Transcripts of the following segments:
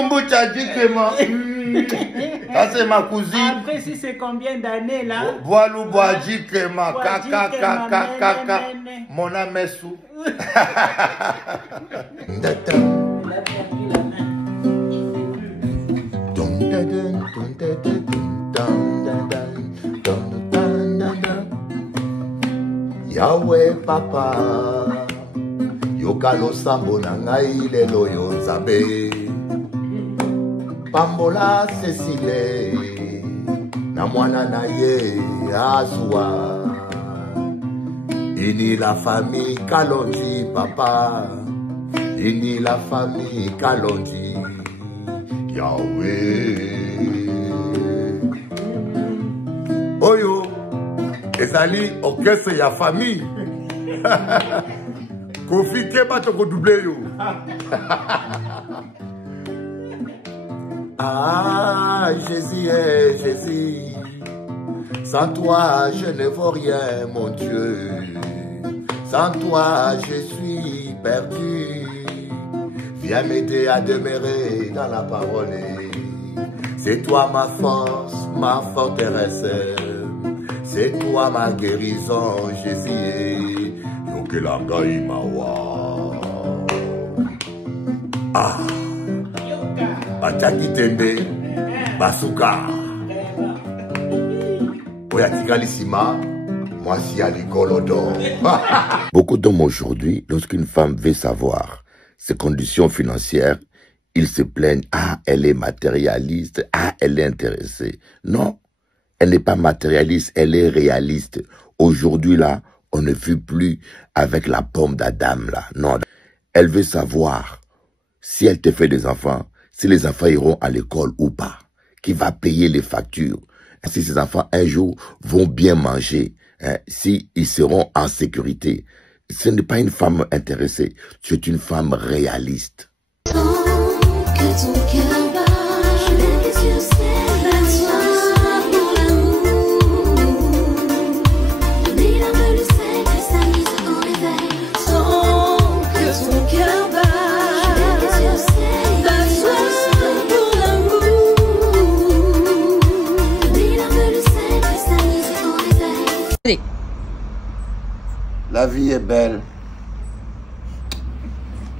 Lumbu Tchadjikema. Ça c'est ma cousine. Après si c'est combien d'années là? Boalou Boadjikema. Kaka. Mon amessou. Il a perdu la main. Yahweh papa Yokalo sambo na ngai lelo yo nzambe Pambola Cecile na mwana na ye azwa Ini la famille Kalonji papa Ini la famille Kalonji Yahweh Oyo ezali orchestre ya famille Kofi Keba toko doublé yo Ah Jésus sans toi je ne vaux rien mon Dieu sans toi je suis perdu viens m'aider à demeurer dans la parole c'est toi ma force ma forteresse c'est toi ma guérison, Jésus. Yokelangai mawa. Ah. Bataki tembe. Basuka. Oyatikali sima. Moi si à l'icolodo. Beaucoup d'hommes aujourd'hui, lorsqu'une femme veut savoir ses conditions financières, ils se plaignent. Ah, elle est matérialiste. Ah, elle est intéressée. Non. Elle n'est pas matérialiste, elle est réaliste. Aujourd'hui, là, on ne vit plus avec la pomme d'Adam, là. Non, elle veut savoir si elle te fait des enfants, si les enfants iront à l'école ou pas, qui va payer les factures, si ces enfants, un jour, vont bien manger, hein, si ils seront en sécurité. Ce n'est pas une femme intéressée, c'est une femme réaliste. La vie est belle.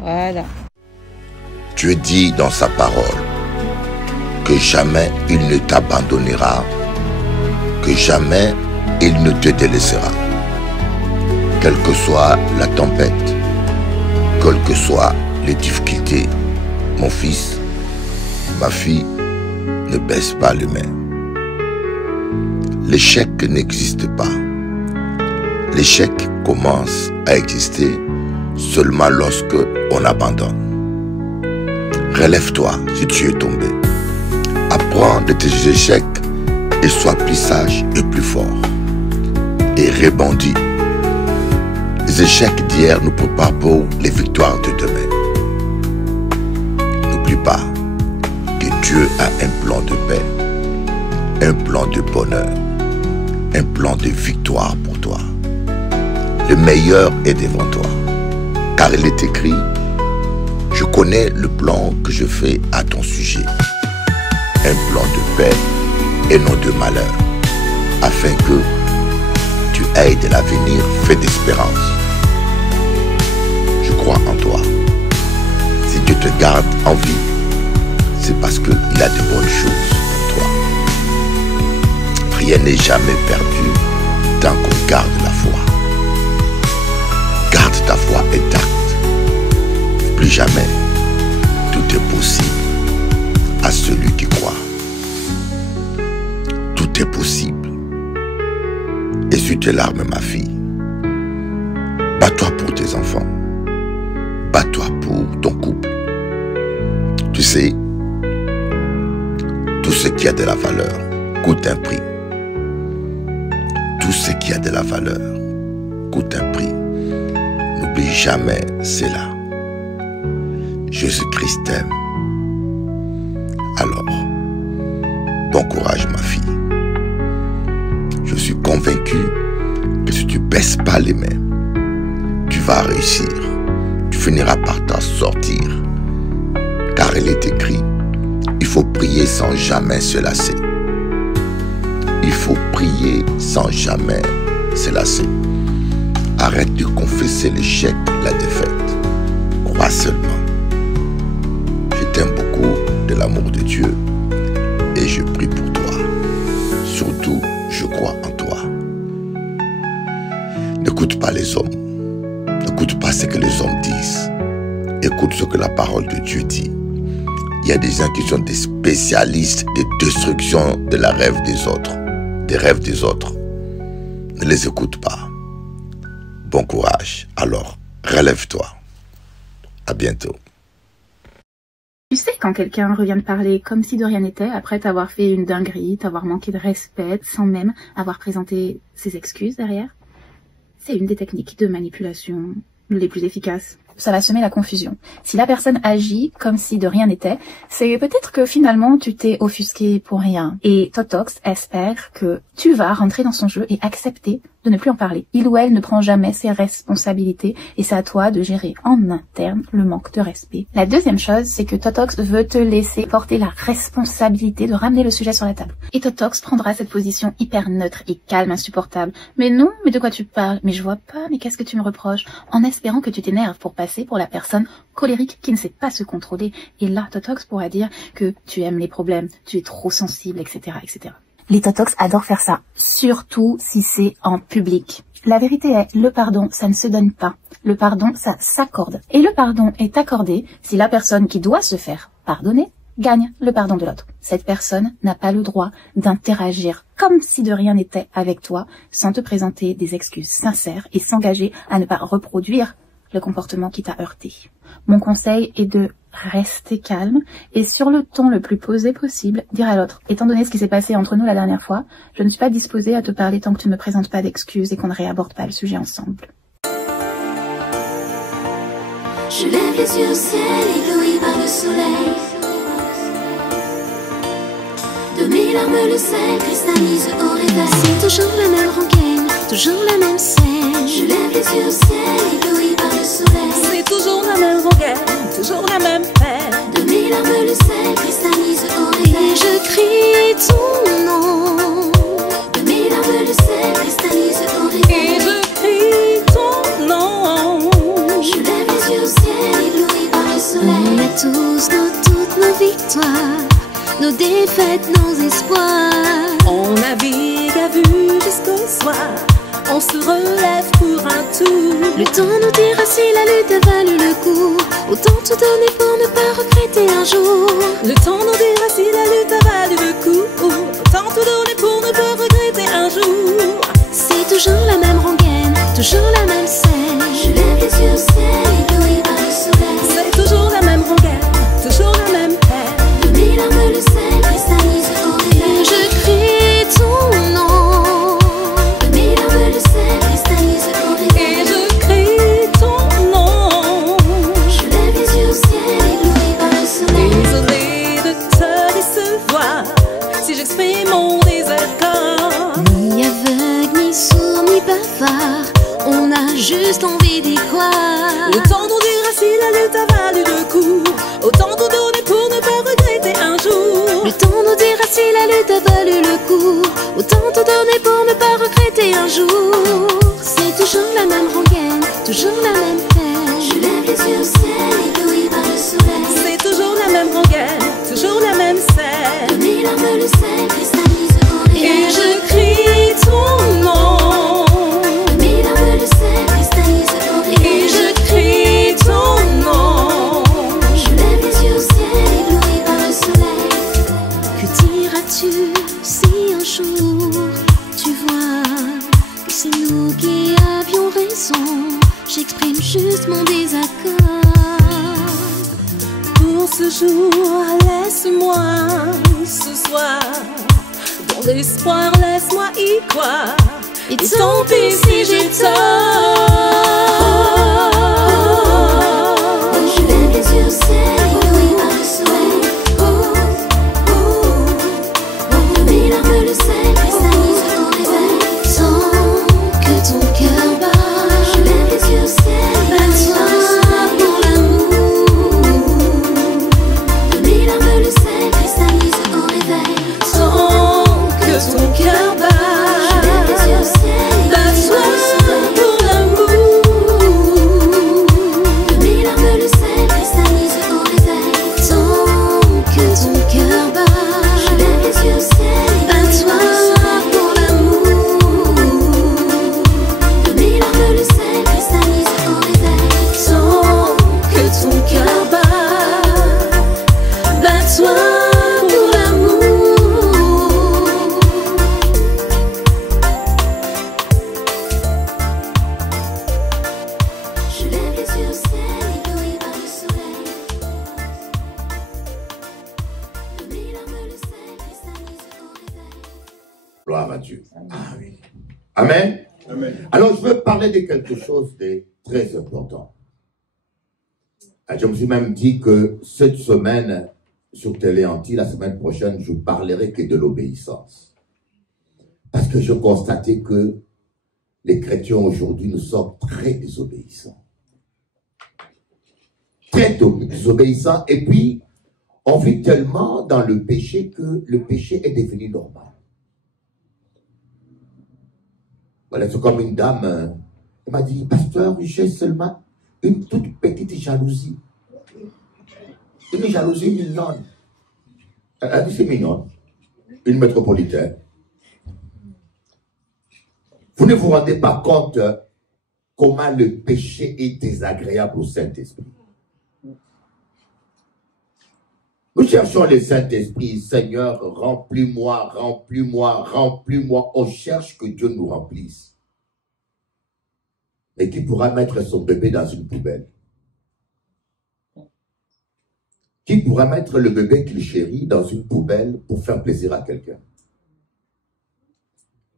Voilà. Dieu dit dans sa parole que jamais il ne t'abandonnera, que jamais il ne te délaissera. Quelle que soit la tempête, quelles que soient les difficultés, mon fils, ma fille, ne baisse pas les mains. L'échec n'existe pas. L'échec commence à exister seulement lorsque on abandonne. Relève-toi si tu es tombé. Apprends de tes échecs et sois plus sage et plus fort. Et rebondis. Les échecs d'hier nous préparent pour les victoires de demain. N'oublie pas que Dieu a un plan de paix, un plan de bonheur, un plan de victoire pour toi. Le meilleur est devant toi. Car il est écrit, je connais le plan que je fais à ton sujet. Un plan de paix et non de malheur, afin que tu aies de l'avenir fait d'espérance. Je crois en toi. Si Dieu te garde en vie, c'est parce qu'il a de bonnes choses pour toi. Rien n'est jamais perdu tant qu'on garde la foi. Garde ta foi intacte. Plus jamais, tout est possible à celui qui croit. Tout est possible. Essuie tes larmes, ma fille. Bats-toi pour tes enfants. Bats-toi pour ton couple. Tu sais, tout ce qui a de la valeur coûte un prix. Tout ce qui a de la valeur coûte un prix. N'oublie jamais cela. Jésus-Christ t'aime. Alors, bon courage, ma fille. Je suis convaincu que si tu ne baisses pas les mains, tu vas réussir. Tu finiras par t'en sortir. Car il est écrit, faut prier sans jamais se lasser. Il faut prier sans jamais se lasser. Arrête de confesser l'échec, la défaite. Crois seulement. Je t'aime beaucoup de l'amour de Dieu et je prie pour toi. Surtout, je crois en toi. N'écoute pas les hommes. N'écoute pas ce que les hommes disent. Écoute ce que la parole de Dieu dit. Il y a des gens qui sont des spécialistes de destruction de la rêve des autres. Des rêves des autres. Ne les écoute pas. Bon courage. Alors, relève-toi. À bientôt. Tu sais quand quelqu'un revient te parler comme si de rien n'était, après t'avoir fait une dinguerie, t'avoir manqué de respect, sans même avoir présenté ses excuses derrière? C'est une des techniques de manipulation les plus efficaces. Ça va semer la confusion. Si la personne agit comme si de rien n'était, c'est peut-être que finalement tu t'es offusqué pour rien. Et Totox espère que tu vas rentrer dans son jeu et accepter de ne plus en parler. Il ou elle ne prend jamais ses responsabilités et c'est à toi de gérer en interne le manque de respect. La deuxième chose, c'est que Totox veut te laisser porter la responsabilité de ramener le sujet sur la table. Et Totox prendra cette position hyper neutre et calme, insupportable. Mais non, mais de quoi tu parles? Mais je vois pas, mais qu'est-ce que tu me reproches? En espérant que tu t'énerves pour passer pour la personne colérique qui ne sait pas se contrôler. Et là, Totox pourra dire que tu aimes les problèmes, tu es trop sensible, etc., etc. Les Totox adorent faire ça, surtout si c'est en public. La vérité est, le pardon, ça ne se donne pas. Le pardon, ça s'accorde. Et le pardon est accordé si la personne qui doit se faire pardonner gagne le pardon de l'autre. Cette personne n'a pas le droit d'interagir comme si de rien n'était avec toi, sans te présenter des excuses sincères et s'engager à ne pas reproduire le comportement qui t'a heurté. Mon conseil est de rester calme et sur le ton le plus posé possible, dire à l'autre, étant donné ce qui s'est passé entre nous la dernière fois, je ne suis pas disposée à te parler tant que tu ne me présentes pas d'excuses et qu'on ne réaborde pas le sujet ensemble. Je lève les yeux au ciel, ébloui par le soleil. De mes larmes le sel cristallise au réveil. C'est toujours la même rengaine, toujours la même scène. Je lève les yeux au ciel, ébloui par le soleil. C'est toujours la même rengaine, toujours la même peine. De mes larmes le sel cristallise au réveil. Et je crie ton nom. De mes larmes le sel cristallise au réveil. Et je crie ton nom. Je lève les yeux au ciel, ébloui par le soleil. On a tous toutes nos victoires, nos défaites, nos espoirs. On navigue à vue jusqu'au soir. On se relève pour un tour. Le temps nous dira si la lutte a valu le coup. Autant tout donner pour ne pas regretter un jour. Le temps nous dira si la lutte a valu le coup. Autant tout donner pour ne pas regretter un jour. C'est toujours la même rengaine, toujours la même scène. Je lève les yeux au ciel, ébloui par le soleil. C'est toujours la même rengaine, toujours la même peine. De mes larmes le sel cristallise au réveil. Et je crie ton nom. De mes larmes le sel cristallise au réveil. Et je crie ton nom. Je lève les yeux au ciel, ébloui par le soleil. Désolée de te décevoir si j'exprime mon désaccord. Ni aveugle, ni sourd, ni bavard, on a juste envie d'y croire. Le temps nous dira si la lutte a valu le coup. Autant tout donner pour ne pas regretter un jour. Le temps nous dira si la lutte a valu le coup. Autant tout donner pour ne pas regretter un jour. C'est toujours la même rengaine, toujours la même peine. Je lève les yeux au ciel, ébloui par le soleil. C'est toujours la même rengaine, toujours la même scène. De mes larmes le sel cristallise au réveil. Et je crie ton nom. De mes larmes le sel cristallise au réveil. Et je crie ton nom. Je lève les yeux au ciel, ébloui par le soleil. Que diras-tu si un jour tu vois que c'est nous qui avions raison? J'exprime juste mon désaccord. Pour ce jour, laisse-moi ce soir. Dans l'espoir, laisse-moi y croire. Et tant pis si j'ai tort. Je lève les yeux au ciel, ébloui par le soleil. De mes larmes le sel cristallise au réveil. Sans que ton cœur bat. Je lève les yeux au ciel, ébloui par le soleil. Pour l'amour. De mes larmes le sel cristallise cœur bat. Je lève les yeux au ciel, bats-toi pour l'amour. De mes larmes le sel cristallise au réveil. Sans que ton cœur bat, bats-toi pour l'amour. Je lève les yeux au ciel, ébloui par le soleil. De mes larmes le sel cristallise au réveil. Gloire à Dieu. Ah oui. Amen. Amen. Alors, je veux parler de quelque chose de très important. Je me suis même dit que cette semaine, sur Télé Anti, la semaine prochaine, je parlerai que de l'obéissance. Parce que je constatais que les chrétiens aujourd'hui, nous sommes très désobéissants. Très désobéissants. Et puis, on vit tellement dans le péché que le péché est devenu normal. Voilà, c'est comme une dame, elle m'a dit, pasteur, j'ai seulement une toute petite jalousie. Une jalousie mignonne. Elle a dit, c'est mignonne. Une métropolitaine. Vous ne vous rendez pas compte comment le péché est désagréable au Saint-Esprit. Nous cherchons le Saint-Esprit, Seigneur, remplis-moi, remplis-moi, remplis-moi. On cherche que Dieu nous remplisse. Et qui pourra mettre son bébé dans une poubelle? Qui pourra mettre le bébé qu'il chérit dans une poubelle pour faire plaisir à quelqu'un?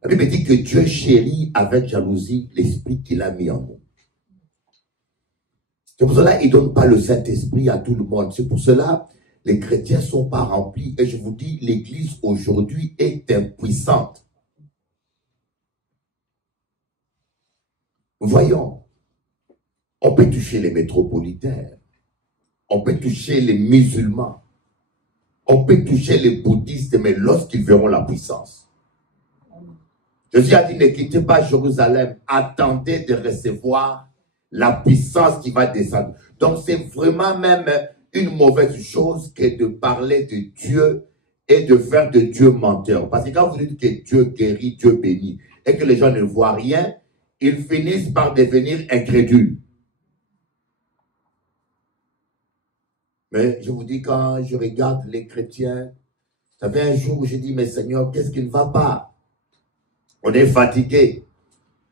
La Bible dit que Dieu chérit avec jalousie l'esprit qu'il a mis en nous. C'est pour cela qu'il ne donne pas le Saint-Esprit à tout le monde. C'est pour cela les chrétiens ne sont pas remplis. Et je vous dis, l'Église aujourd'hui est impuissante. Voyons, on peut toucher les métropolitains, on peut toucher les musulmans, on peut toucher les bouddhistes, mais lorsqu'ils verront la puissance. Jésus a dit, ne quittez pas Jérusalem, attendez de recevoir la puissance qui va descendre. Donc c'est vraiment même une mauvaise chose que de parler de Dieu et de faire de Dieu menteur. Parce que quand vous dites que Dieu guérit, Dieu bénit, et que les gens ne voient rien, ils finissent par devenir incrédules. Mais je vous dis, quand je regarde les chrétiens, ça fait un jour où je dis, mais Seigneur, qu'est-ce qui ne va pas? On est fatigué.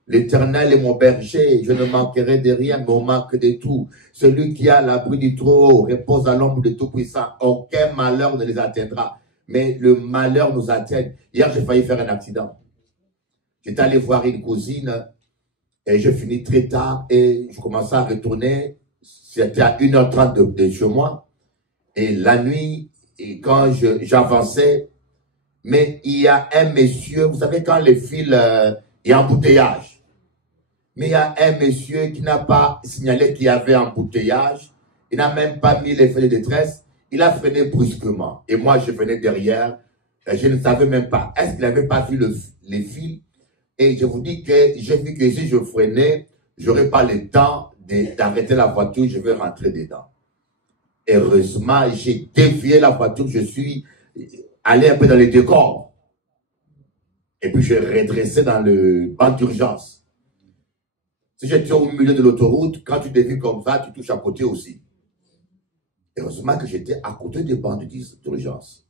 L'Éternel est mon berger, je ne manquerai de rien, mais on manque de tout. Celui qui a l'abri du Trop-Haut repose à l'ombre de Tout-Puissant. Aucun malheur ne les atteindra. Mais le malheur nous atteint. Hier, j'ai failli faire un accident. J'étais allé voir une cousine et je finis très tard et je commençais à retourner. C'était à 1h30 de chez moi. Et la nuit, et quand j'avançais, mais il y a un monsieur, vous savez quand les fils, il y a embouteillage. Mais il y a un monsieur qui n'a pas signalé qu'il y avait embouteillage. Il n'a même pas mis les feux de détresse. Il a freiné brusquement. Et moi, je venais derrière. Je ne savais même pas. Est-ce qu'il n'avait pas vu les fils? Et je vous dis que j'ai vu que si je freinais, je n'aurais pas le temps d'arrêter la voiture. Je vais rentrer dedans. Heureusement, j'ai dévié la voiture. Je suis allé un peu dans les décors. Et puis, je redressé dans le banc d'urgence. Si j'étais au milieu de l'autoroute, quand tu dévies comme ça, tu touches à côté aussi. Heureusement que j'étais à côté des bancs d'urgence.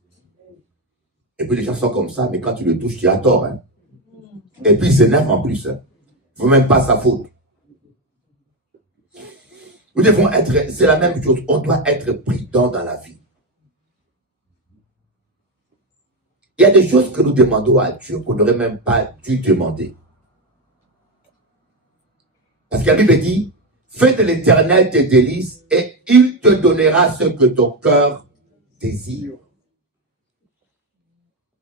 Et puis, les gens sont comme ça, mais quand tu le touches, tu as tort. Hein? Et puis, il s'énerve en plus. Hein? Il ne faut même pas sa faute. Nous devons être, c'est la même chose, on doit être prudent dans la vie. Il y a des choses que nous demandons à Dieu qu'on n'aurait même pas dû demander. Parce que la Bible dit, fais de l'Éternel tes délices et il te donnera ce que ton cœur désire.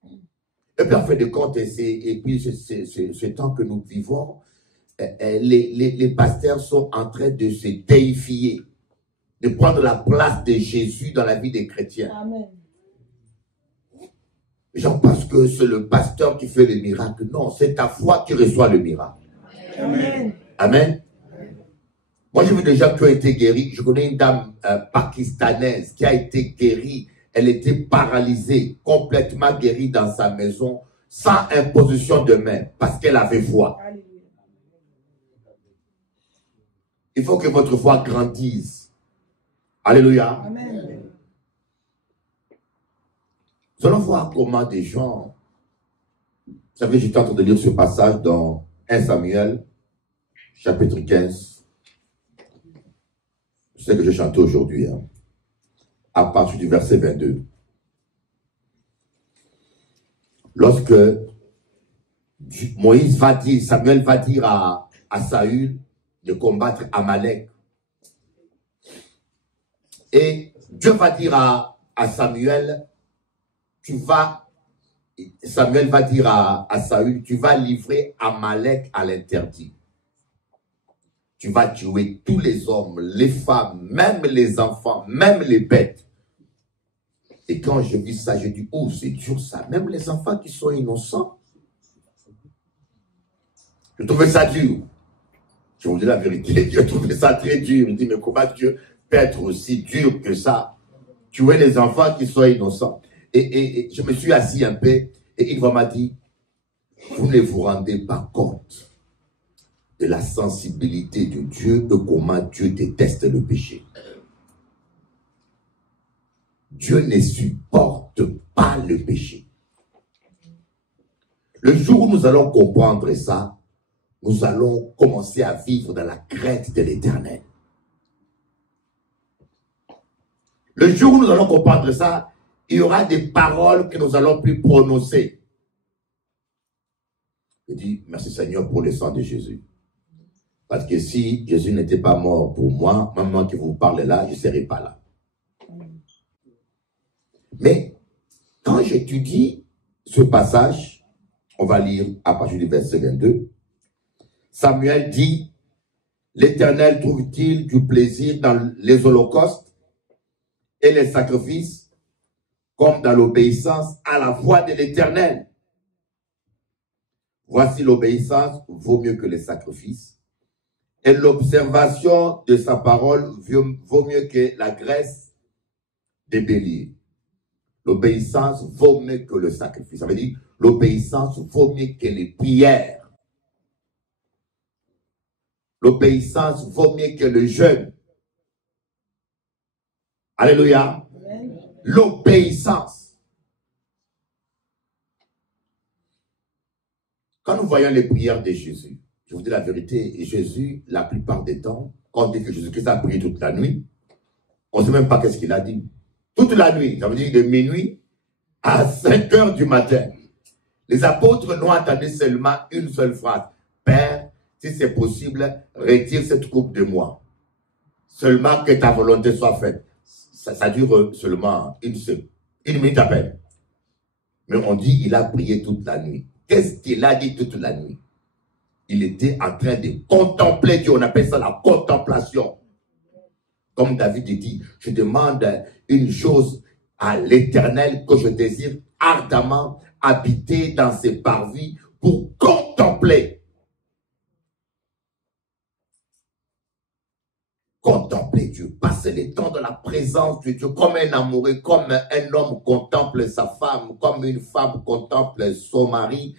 Et puis en fait de compte, et puis ce temps que nous vivons, les pasteurs sont en train de se déifier, de prendre la place de Jésus dans la vie des chrétiens. Amen. Les gens pensent que c'est le pasteur qui fait le miracle. Non, c'est ta foi qui reçoit le miracle. Amen. Amen. Moi, j'ai vu des gens qui ont été guéris. Je connais une dame pakistanaise qui a été guérie elle était paralysée, complètement guérie dans sa maison, sans imposition de main, parce qu'elle avait foi. Il faut que votre foi grandisse. Alléluia. Amen. Nous allons voir comment des gens... Vous savez, j'étais en train de lire ce passage dans 1 Samuel, chapitre 15. Je sais que je chante aujourd'hui, hein, à partir du verset 22. Lorsque Moïse va dire, Samuel va dire à Saül de combattre Amalek. Et Dieu va dire à Samuel, Samuel va dire à Saül, tu vas livrer Amalek à l'interdit. Tu vas tuer tous les hommes, les femmes, même les enfants, même les bêtes. Et quand je vis ça, je dis, oh, c'est dur ça. Même les enfants qui sont innocents. Je trouvais ça dur. Je vous dis la vérité, je trouvais ça très dur. Je dis, mais comment Dieu peut être aussi dur que ça? Tuer les enfants qui sont innocents. Et je me suis assis un peu et il m'a dit, vous ne vous rendez pas compte de la sensibilité de Dieu et comment Dieu déteste le péché. Dieu ne supporte pas le péché. Le jour où nous allons comprendre ça, nous allons commencer à vivre dans la crainte de l'Éternel. Le jour où nous allons comprendre ça, il y aura des paroles que nous allons plus prononcer. Je dis, merci Seigneur pour le sang de Jésus. Parce que si Jésus n'était pas mort pour moi, même moi qui vous parle là, je ne serais pas là. Mais quand j'étudie ce passage, on va lire à partir du verset 22, Samuel dit, l'Éternel trouve-t-il du plaisir dans les holocaustes et les sacrifices, comme dans l'obéissance à la voix de l'Éternel? Voici l'obéissance vaut mieux que les sacrifices, et l'observation de sa parole vaut mieux que la graisse des béliers. L'obéissance vaut mieux que le sacrifice. Ça veut dire, l'obéissance vaut mieux que les prières. L'obéissance vaut mieux que le jeûne. Alléluia. L'obéissance. Quand nous voyons les prières de Jésus, je vous dis la vérité, Jésus, la plupart des temps, quand on dit que Jésus-Christ a prié toute la nuit, on ne sait même pas qu'est-ce qu'il a dit. Toute la nuit, ça veut dire de minuit à 5 heures du matin. Les apôtres n'ont entendu seulement une seule phrase. Père, si c'est possible, retire cette coupe de moi. Seulement que ta volonté soit faite. Ça dure seulement une minute à peine. Mais on dit il a prié toute la nuit. Qu'est-ce qu'il a dit toute la nuit? Il était en train de contempler Dieu. On appelle ça la contemplation. Comme David dit, je demande une chose à l'Éternel que je désire ardemment habiter dans ses parvis pour contempler. Contempler Dieu, passer le temps dans la présence de Dieu comme un amoureux, comme un homme contemple sa femme, comme une femme contemple son mari.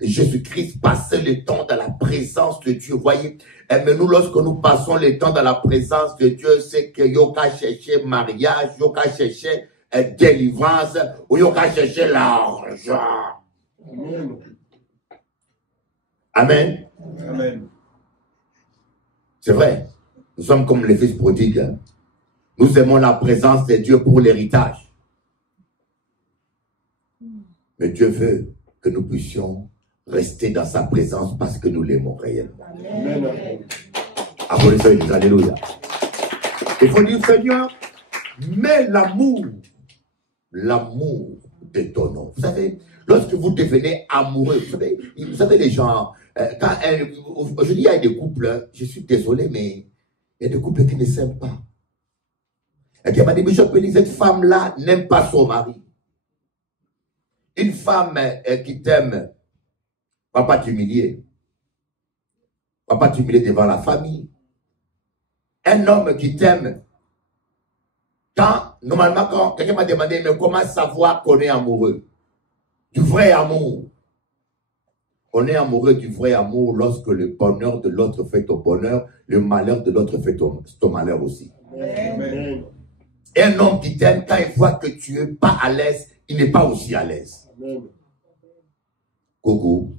Jésus-Christ passait le temps dans la présence de Dieu. Voyez, mais nous, lorsque nous passons le temps dans la présence de Dieu, c'est que yoka chercher mariage, yoka chercher délivrance, ou yoka chercher l'argent. Amen. Amen. C'est vrai. Nous sommes comme les fils prodigues. Hein? Nous aimons la présence de Dieu pour l'héritage. Mais Dieu veut que nous puissions rester dans sa présence parce que nous l'aimons réellement. Amen. Alléluia. Il faut dire, Seigneur, mais l'amour de ton nom. Vous savez, lorsque vous devenez amoureux, vous savez les gens, aujourd'hui il y a des couples, je suis désolé, mais il y a des couples qui ne s'aiment pas. Et qui m'a dit, Bishop, cette femme-là n'aime pas son mari. Une femme qui t'aime, va pas t'humilier. Va pas t'humilier devant la famille. Un homme qui t'aime, Normalement, quand quelqu'un m'a demandé, mais comment savoir qu'on est amoureux? Du vrai amour. On est amoureux du vrai amour lorsque le bonheur de l'autre fait ton bonheur, le malheur de l'autre fait ton malheur aussi. Amen. Et un homme qui t'aime, quand il voit que tu n'es pas à l'aise, il n'est pas aussi à l'aise. Coucou.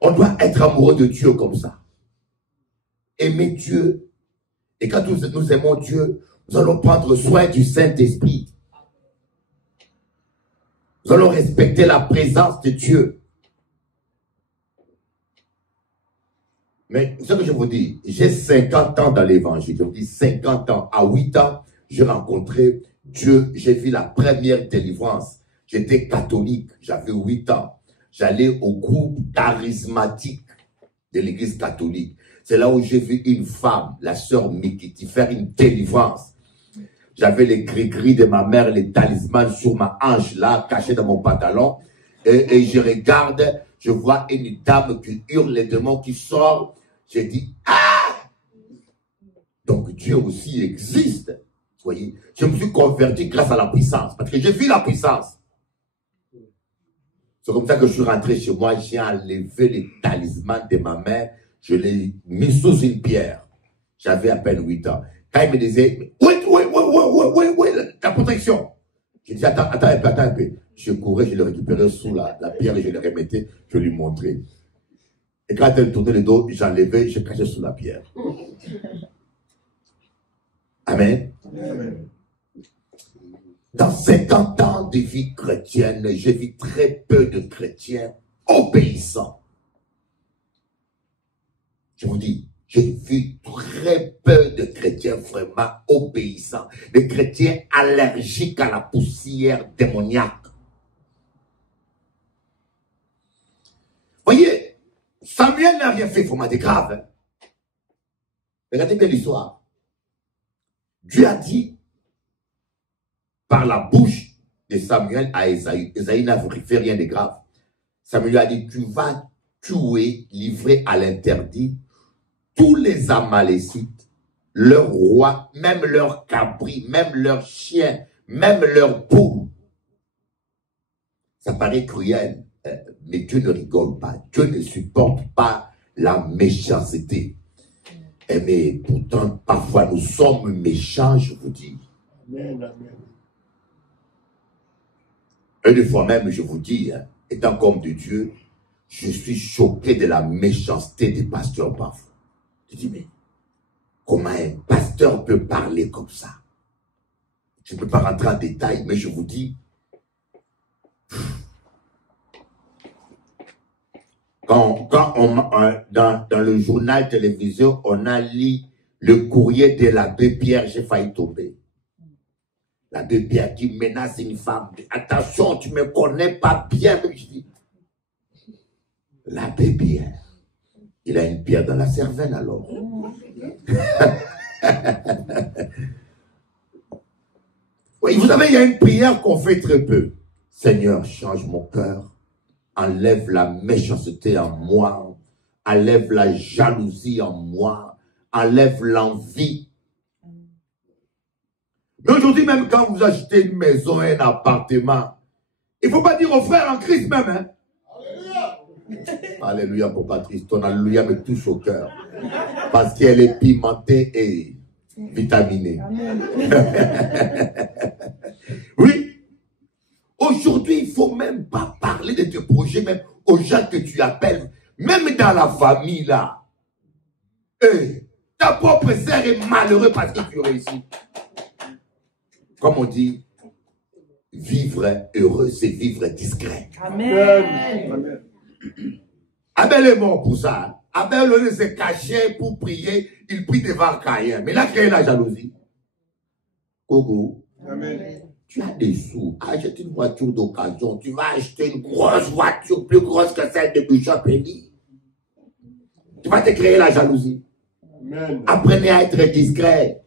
On doit être amoureux de Dieu comme ça. Aimer Dieu. Et quand nous aimons Dieu, nous allons prendre soin du Saint-Esprit. Nous allons respecter la présence de Dieu. Mais ce que je vous dis, j'ai 50 ans dans l'évangile. Je vous dis 50 ans. À 8 ans, j'ai rencontré Dieu. J'ai vu la première délivrance. J'étais catholique. J'avais 8 ans. J'allais au groupe charismatique de l'église catholique. C'est là où j'ai vu une femme, la sœur Mikiti, faire une délivrance. J'avais les gris-gris de ma mère, les talismans sur ma hanche là, cachés dans mon pantalon. Et je regarde, je vois une dame qui hurle, les démons qui sortent. J'ai dit, ah! Donc Dieu aussi existe. Vous voyez, je me suis converti grâce à la puissance. Parce que j'ai vu la puissance. C'est comme ça que je suis rentré chez moi. J'ai enlevé les talismans de ma mère. Je l'ai mis sous une pierre. J'avais à peine 8 ans. Quand il me disait, oui, la protection. J'ai dit, attends un peu. Je courais, je le récupérais sous la pierre et je le remettais, je lui montrais. Et quand elle tournait le dos, j'enlevais, je cachais sous la pierre. Amen. Amen. Dans 50 ans de vie chrétienne, j'ai vu très peu de chrétiens obéissants. Je vous dis, j'ai vu très peu de chrétiens vraiment obéissants. Des chrétiens allergiques à la poussière démoniaque. Voyez, Samuel n'a rien fait, il faut m'en dire grave. Hein? Regardez bien l'histoire. Dieu a dit, par la bouche de Samuel à Esaïe. Esaïe n'a fait rien de grave. Samuel a dit, tu vas tuer, livrer à l'interdit tous les Amalécites, leurs rois, même leurs cabris, même leurs chiens, même leurs poules. Ça paraît cruel, mais Dieu ne rigole pas. Dieu ne supporte pas la méchanceté. Mais pourtant, parfois, nous sommes méchants, je vous dis. Amen, amen. Et des fois même, je vous dis, hein, étant comme de Dieu, je suis choqué de la méchanceté des pasteurs parfois. Je dis, mais comment un pasteur peut parler comme ça? Je ne peux pas rentrer en détail, mais je vous dis, quand dans le journal télévision, on a lu le courrier de l'abbé Pierre, j'ai failli tomber. L'abbé Pierre qui menace une femme. Attention, tu ne me connais pas bien. Mais je dis, l'abbé Pierre, il a une pierre dans la cervelle alors. Oui, vous savez, il y a une prière qu'on fait très peu. Seigneur, change mon cœur. Enlève la méchanceté en moi. Enlève la jalousie en moi. Enlève l'envie. Mais aujourd'hui, même quand vous achetez une maison, un appartement, il ne faut pas dire aux frères en Christ même. Hein? Alléluia. Alléluia pour Patrice. Ton alléluia me touche au cœur. Parce qu'elle est pimentée et vitaminée. Oui. Aujourd'hui, il ne faut même pas parler de tes projets, même aux gens que tu appelles, même dans la famille là. Et ta propre sœur est malheureuse parce que tu réussis. Comme on dit, vivre heureux, c'est vivre discret. Amen. Abel est mort pour ça. Abel, au lieu de se cacher pour prier, il prie devant Caïn. Mais il a créé la jalousie. Kogo, amen. Tu as des sous, achète une voiture d'occasion, tu vas acheter une grosse voiture, plus grosse que celle de Bishop Eli. Tu vas te créer la jalousie. Amen. Apprenez à être discret.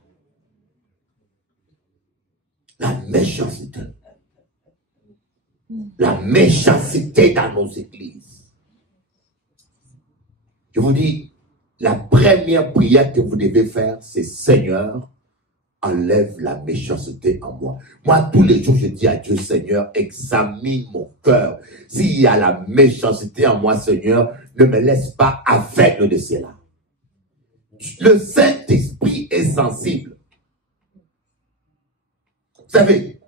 La méchanceté. La méchanceté dans nos églises. Je vous dis, la première prière que vous devez faire, c'est Seigneur, enlève la méchanceté en moi. Moi, tous les jours, je dis à Dieu, Seigneur, examine mon cœur. S'il y a la méchanceté en moi, Seigneur, ne me laisse pas aveugle de cela. Le Saint-Esprit est sensible. Vous savez,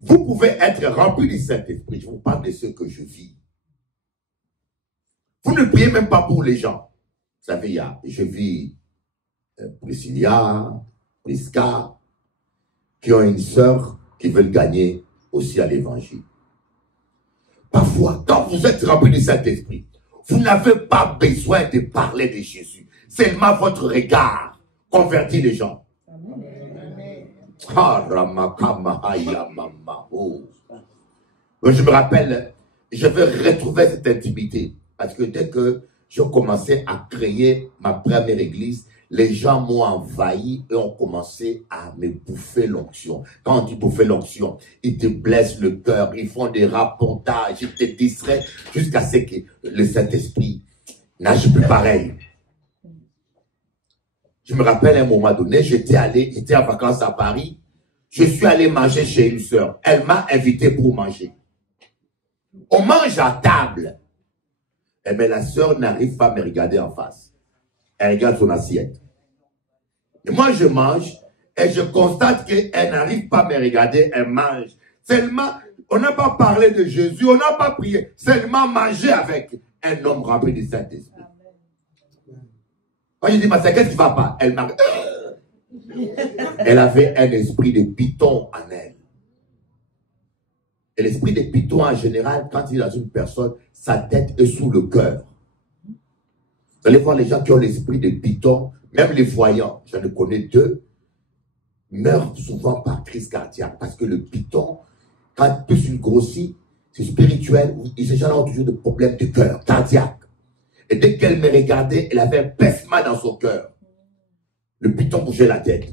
vous pouvez être rempli du Saint-Esprit. Je vous parle de ce que je vis. Vous ne priez même pas pour les gens. Vous savez, je vis Priscilla, Prisca, qui ont une sœur qui veulent gagner aussi à l'évangile. Parfois, quand vous êtes rempli du Saint-Esprit, vous n'avez pas besoin de parler de Jésus. Seulement votre regard convertit les gens. Je me rappelle, je veux retrouver cette intimité. Parce que dès que je commençais à créer ma première église, les gens m'ont envahi et ont commencé à me bouffer l'onction. Quand on dit bouffer l'onction, ils te blessent le cœur, ils font des rapportages, ils te distraient jusqu'à ce que le Saint-Esprit n'agit plus pareil. Je me rappelle à un moment donné, j'étais en vacances à Paris, je suis allé manger chez une sœur. Elle m'a invité pour manger. On mange à table. Mais la sœur n'arrive pas à me regarder en face. Elle regarde son assiette. Et moi, je mange et je constate qu'elle n'arrive pas à me regarder, elle mange. Seulement, on n'a pas parlé de Jésus, on n'a pas prié. Seulement manger avec un homme rempli du Saint-Esprit. Quand je dis, mais qu'est-ce qui ne va pas? Elle m'a... Elle avait un esprit de python en elle. Et l'esprit de python en général, quand il est dans une personne, sa tête est sous le cœur. Vous allez voir les gens qui ont l'esprit de python, même les voyants, j'en connais deux, meurent souvent par crise cardiaque. Parce que le python, quand plus il grossit, c'est spirituel, ces gens ont toujours des problèmes de cœur, cardiaque. Et dès qu'elle me regardait, elle avait un pincement dans son cœur. Le python bougeait la tête.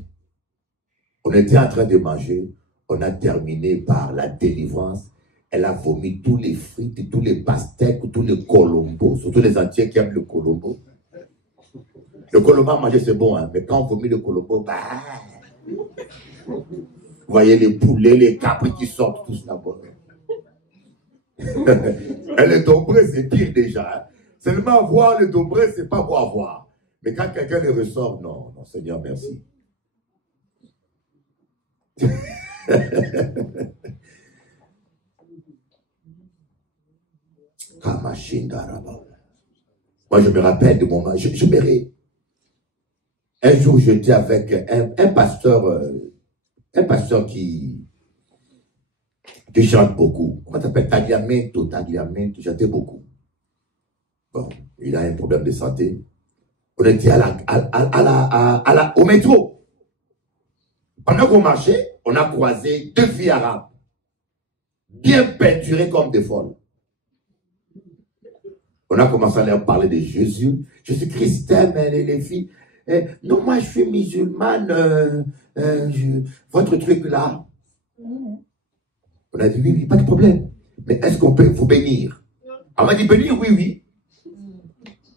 On était en train de manger. On a terminé par la délivrance. Elle a vomi tous les frites, tous les pastèques, tous les colombos, surtout les entiers qui aiment le colombo. Le colombo à manger, c'est bon, hein, mais quand on vomit le colombo, bah, vous voyez les poulets, les capris qui sortent tous là-bas. Elle est dombrée, c'est pire déjà. Hein. Seulement voir le dombré, c'est pas pour avoir. Mais quand quelqu'un le ressort, non, non, Seigneur, merci. Moi, je me rappelle de mon... Je m'airais. Un jour, j'étais avec un pasteur qui chante beaucoup. Comment t'appelles? Tagliamento, chantait beaucoup. Bon, il a un problème de santé. On était au métro. Pendant qu'on marchait, on a croisé deux filles arabes. Bien peinturées comme des folles. On a commencé à leur parler de Jésus. Je suis chrétienne, les filles. Non, moi je suis musulmane. Votre truc là. On a dit oui, pas de problème. Mais est-ce qu'on peut vous bénir? On m'a dit bénir, oui, oui.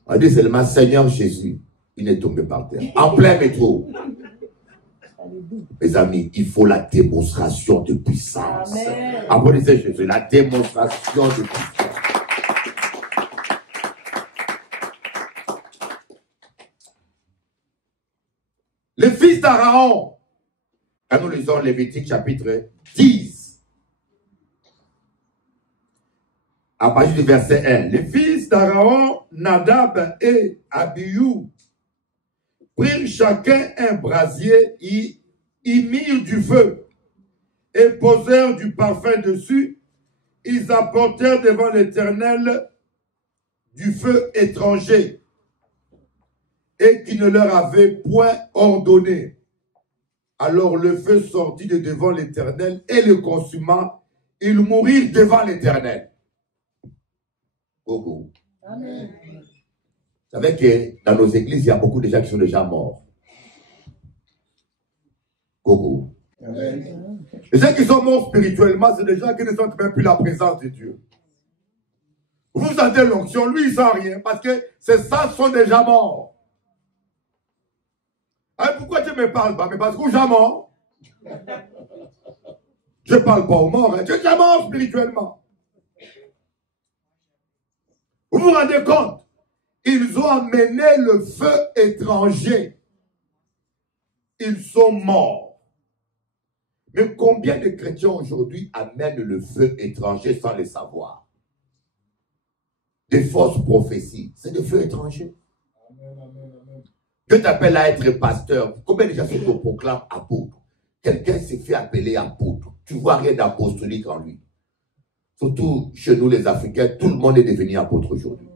On a dit seulement Seigneur Jésus. Il est tombé par terre. En plein métro. Mes amis, il faut la démonstration de puissance. Applaudissez Jésus, la démonstration de puissance. Les fils d'Aaron, quand nous lisons Lévitique chapitre 10, à partir du verset 1, les fils d'Aaron, Nadab et Abihu, prirent chacun un brasier, y mirent du feu et posèrent du parfum dessus. Ils apportèrent devant l'Éternel du feu étranger et qui ne leur avait point ordonné. Alors le feu sortit de devant l'Éternel et le consuma. Ils mourirent devant l'Éternel. Beaucoup. Amen. Vous savez que dans nos églises, il y a beaucoup de gens qui sont déjà morts. Beaucoup. Amen. Les gens qui sont morts spirituellement, c'est des gens qui ne sentent même plus la présence de Dieu. Vous sentez l'onction, lui, il ne sent rien, parce que ces saints sont déjà morts. Alors pourquoi Dieu Dieu ne me parle pas, mais parce que j'ai mort. Je ne parle pas aux morts, hein. Je suis mort spirituellement. Vous vous rendez compte? Ils ont amené le feu étranger. Ils sont morts. Mais combien de chrétiens aujourd'hui amènent le feu étranger sans le savoir? Des fausses prophéties, c'est des feux étrangers. Dieu t'appelle à être pasteur. Combien de gens se proclament apôtre? Quelqu'un s'est fait appeler apôtre. Tu vois rien d'apostolique en lui. Surtout chez nous les Africains, tout le monde est devenu apôtre aujourd'hui.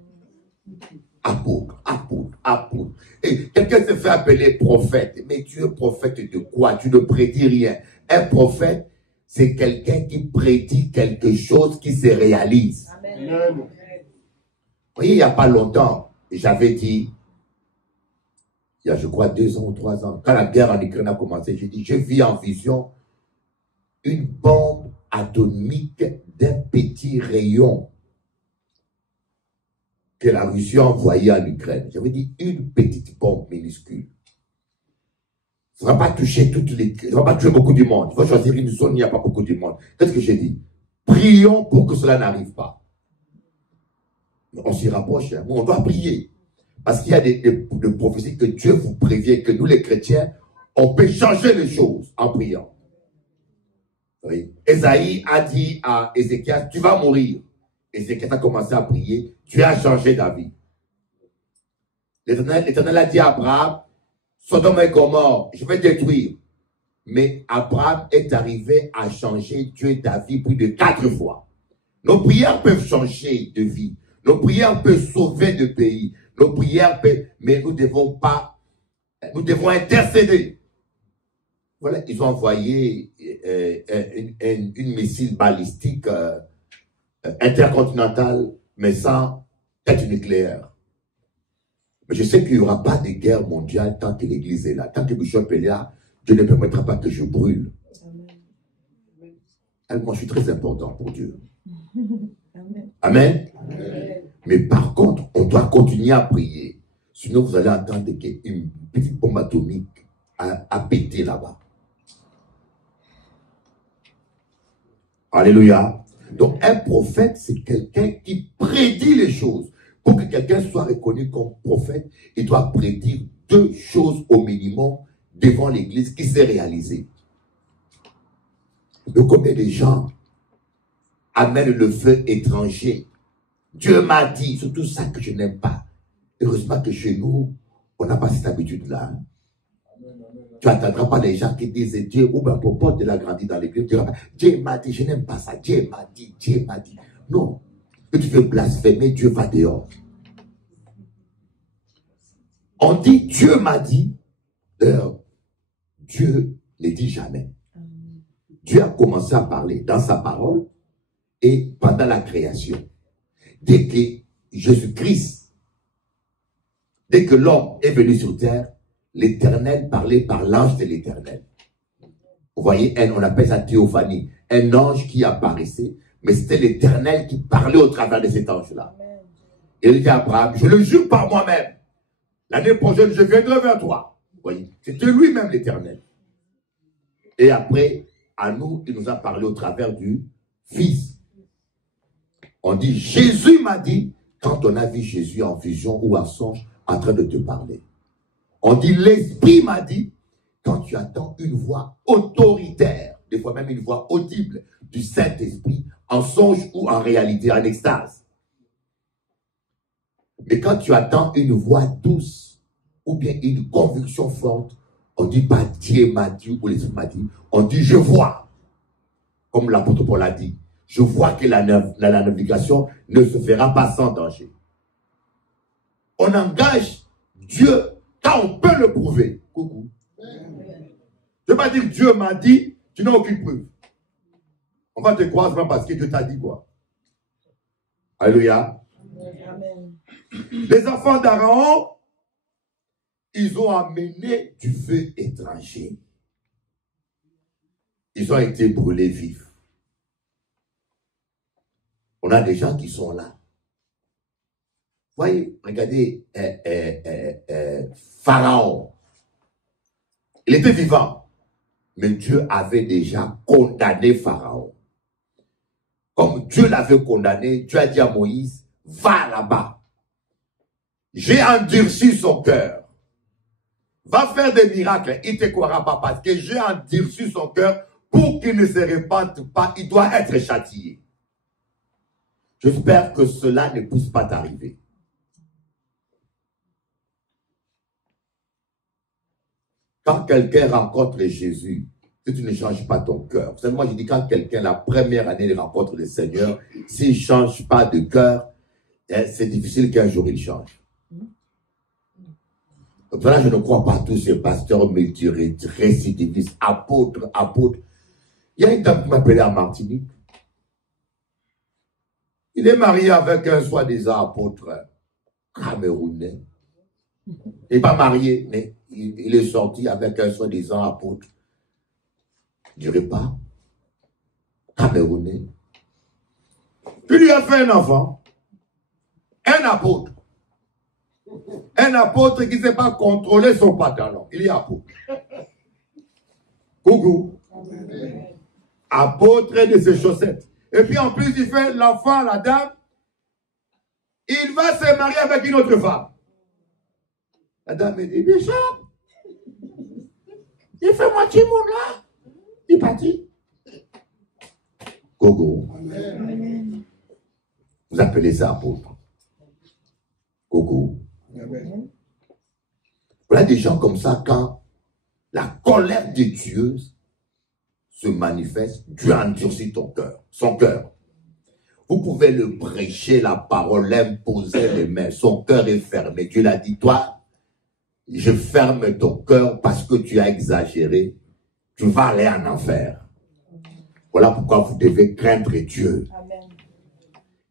Apôtre, apôtre, apôtre. Et quelqu'un se fait appeler prophète. Mais tu es prophète de quoi? Tu ne prédis rien. Un prophète, c'est quelqu'un qui prédit quelque chose qui se réalise. Amen. Vous voyez, il n'y a pas longtemps, j'avais dit, il y a je crois 2 ans ou 3 ans, quand la guerre en Ukraine a commencé, j'ai dit, je vis en vision une bombe atomique d'un petit rayon que la Russie a envoyé en Ukraine. J'avais dit une petite bombe minuscule. Ça ne va pas toucher ça ne va pas toucher beaucoup du monde. Il faut choisir une zone où il n'y a pas beaucoup du monde. Qu'est-ce que j'ai dit? Prions pour que cela n'arrive pas. On s'y rapproche, hein. On doit prier. Parce qu'il y a des prophéties que Dieu vous prévient, que nous les chrétiens, on peut changer les choses en priant. Oui. Esaïe a dit à Ézéchias, tu vas mourir. Ézéchias a commencé à prier, tu as changé d'avis. L'Éternel a dit à Abraham, Sodome et Gomorrhe, je vais détruire. Mais Abraham est arrivé à changer Dieu d'avis plus de 4 fois. Nos prières peuvent changer de vie. Nos prières peuvent sauver de pays. Nos prières peuvent, mais nous devons intercéder. Voilà, ils ont envoyé une missile balistique intercontinentale, mais sans tête nucléaire. Mais je sais qu'il n'y aura pas de guerre mondiale tant que l'Église est là. Tant que Bishop est là, Dieu ne permettra pas que je brûle. Amen. Moi, je suis très important pour Dieu. Amen. Amen. Amen. Mais par contre, on doit continuer à prier. Sinon, vous allez entendre qu'une petite bombe atomique a pété là-bas. Alléluia. Donc, un prophète, c'est quelqu'un qui prédit les choses. Pour que quelqu'un soit reconnu comme prophète, il doit prédire 2 choses au minimum devant l'Église qui s'est réalisée. Mais combien de gens amènent le feu étranger? Dieu m'a dit, c'est tout ça que je n'aime pas. Heureusement que chez nous, on n'a pas cette habitude-là. Tu n'attendras pas les gens qui disent Dieu, ou bien pour porte de la grandi dans l'église, Dieu m'a dit, je n'aime pas ça, Dieu m'a dit, Dieu m'a dit. Non, que tu veux blasphémer, Dieu va dehors. On dit Dieu m'a dit, Dieu ne dit jamais. Dieu a commencé à parler dans sa parole et pendant la création. Dès que Jésus-Christ, dès que l'homme est venu sur terre, l'Éternel parlait par l'ange de l'Éternel. Vous voyez, on appelle ça théophanie. Un ange qui apparaissait, mais c'était l'Éternel qui parlait au travers de cet ange-là. Et il dit à Abraham, je le jure par moi-même, l'année prochaine, je viendrai vers toi. Vous voyez, c'était lui-même l'Éternel. Et après, à nous, il nous a parlé au travers du Fils. On dit, Jésus m'a dit, quand on a vu Jésus en vision ou en songe, en train de te parler. On dit, l'Esprit m'a dit, quand tu attends une voix autoritaire, des fois même une voix audible du Saint-Esprit, en songe ou en réalité, en extase. Mais quand tu attends une voix douce, ou bien une conviction forte, on dit pas Dieu m'a dit ou l'Esprit m'a dit, on dit je vois. Comme l'apôtre Paul a dit, je vois que la navigation ne se fera pas sans danger. On engage Dieu quand on peut le prouver. Coucou. Je ne vais pas dire Dieu m'a dit, tu n'as aucune preuve. On va te croire seulement parce que Dieu t'a dit quoi. Alléluia. Amen. Les enfants d'Aaron, ils ont amené du feu étranger. Ils ont été brûlés vifs. On a des gens qui sont là. Voyez, regardez Pharaon. Il était vivant. Mais Dieu avait déjà condamné Pharaon. Comme Dieu l'avait condamné, Dieu a dit à Moïse, va là-bas. J'ai endurci son cœur. Va faire des miracles. Il ne te croira pas parce que j'ai endurci son cœur pour qu'il ne se répande pas. Il doit être châtié. J'espère que cela ne puisse pas t'arriver. Quand quelqu'un rencontre Jésus, si tu ne changes pas ton cœur. Seulement, je dis quand quelqu'un, la première année, il rencontre le Seigneur, s'il ne change pas de cœur, c'est difficile qu'un jour il change. Donc là, je ne crois pas à tous ces pasteurs récidivistes, apôtres. Il y a une dame qui m'appelait à Martinique. Il est marié avec un soi-disant apôtre camerounais. Il n'est pas marié, mais il est sorti avec un soi-disant apôtre. Je ne dirais pas camerounais. Puis lui a fait un enfant. Un apôtre. Un apôtre qui ne sait pas contrôler son pantalon. Il est apôtre. Coucou. Apôtre de ses chaussettes. Et puis en plus, il fait l'enfant, la dame. Il va se marier avec une autre femme. La dame me dit, Bishop, il fait moitié monde là. Il est parti. Gogo. Vous appelez ça apôtre. Gogo. Voilà des gens comme ça, quand la colère de Dieu se manifeste, Dieu endurcit ton cœur, son cœur. Vous pouvez le prêcher, la parole, l'imposer les mains. Son cœur est fermé. Dieu l'a dit, toi, je ferme ton cœur parce que tu as exagéré. Tu vas aller en enfer. Voilà pourquoi vous devez craindre Dieu. Amen.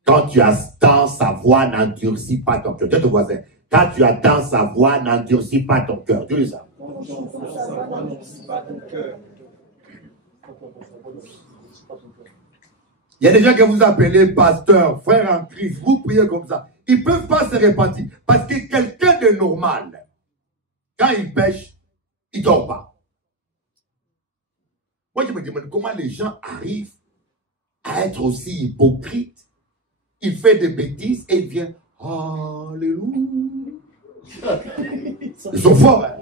Quand tu attends sa voix, n'endurcis pas ton cœur. Dieu te voisin. Quand tu attends sa voix, n'endurcis pas ton cœur. Dieu dit ça. Il y a des gens que vous appelez pasteur, frère en Christ, vous priez comme ça. Ils ne peuvent pas se repentir. Parce que quelqu'un de normal, quand il pêche, il ne dort pas. Moi, je me demande comment les gens arrivent à être aussi hypocrites. Il fait des bêtises et il vient, alléluia. Ils sont forts. Hein?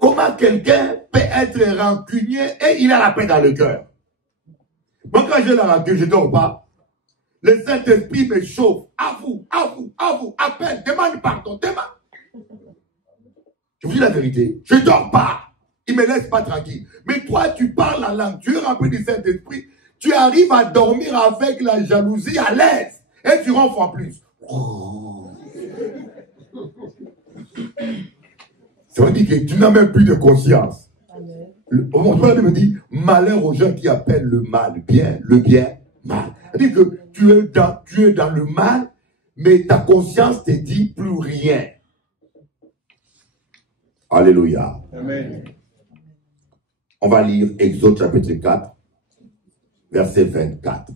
Comment quelqu'un peut être rancunier et il a la paix dans le cœur? Moi, quand j'ai la rancune, je ne dors pas. Le Saint-Esprit me chauffe. À vous, appelle, demande pardon, demande. Je vous dis la vérité, je ne dors pas. Il ne me laisse pas tranquille. Mais toi, tu parles la langue, tu es rempli du Saint-Esprit, tu arrives à dormir avec la jalousie à l'aise. Et tu ronfles en plus. Oh. Ça veut dire que tu n'as même plus de conscience. Mon frère me dit, malheur aux gens qui appellent le mal bien, le bien mal. C'est-à-dire que tu es dans le mal, mais ta conscience te dit plus rien. Alléluia. Amen. On va lire Exode chapitre 4, verset 24.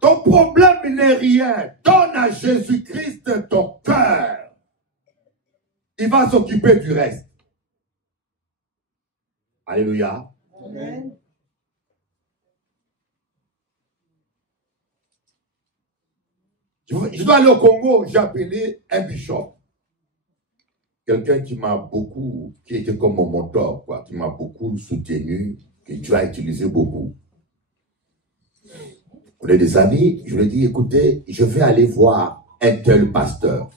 Ton problème n'est rien. Donne à Jésus-Christ ton cœur. Il va s'occuper du reste. Alléluia. Amen. Je dois aller au Congo, j'ai appelé un bishop. Quelqu'un qui m'a beaucoup, qui était comme mon mentor, quoi, qui m'a beaucoup soutenu, que Dieu a utilisé beaucoup. On est des amis, je lui ai dit, écoutez, je vais aller voir un tel pasteur.